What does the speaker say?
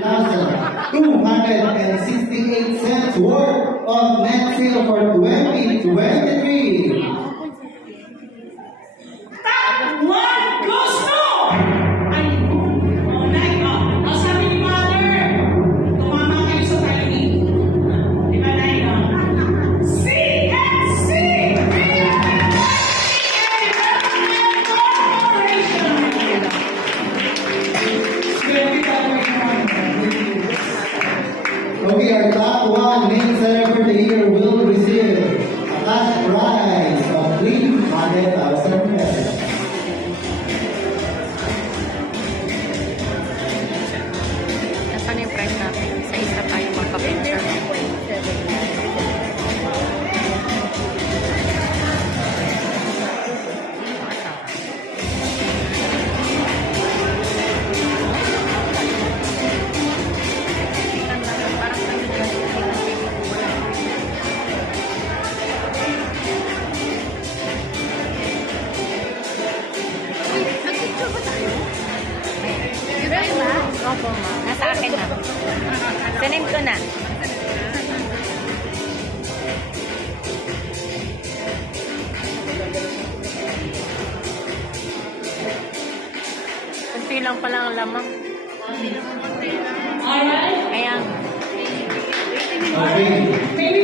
$268 worth of net sale for 2023. Okay, our top one main seller for the year will receive a cash prize of 300,000 pesos. Nasaan yung price natin? Isa-isa tayo magpa-picture. Opo, ma. Nasa akin na. Sinend ko na. Kunti lang pala ang lamang. Alright. Kaya. Okay. Maybe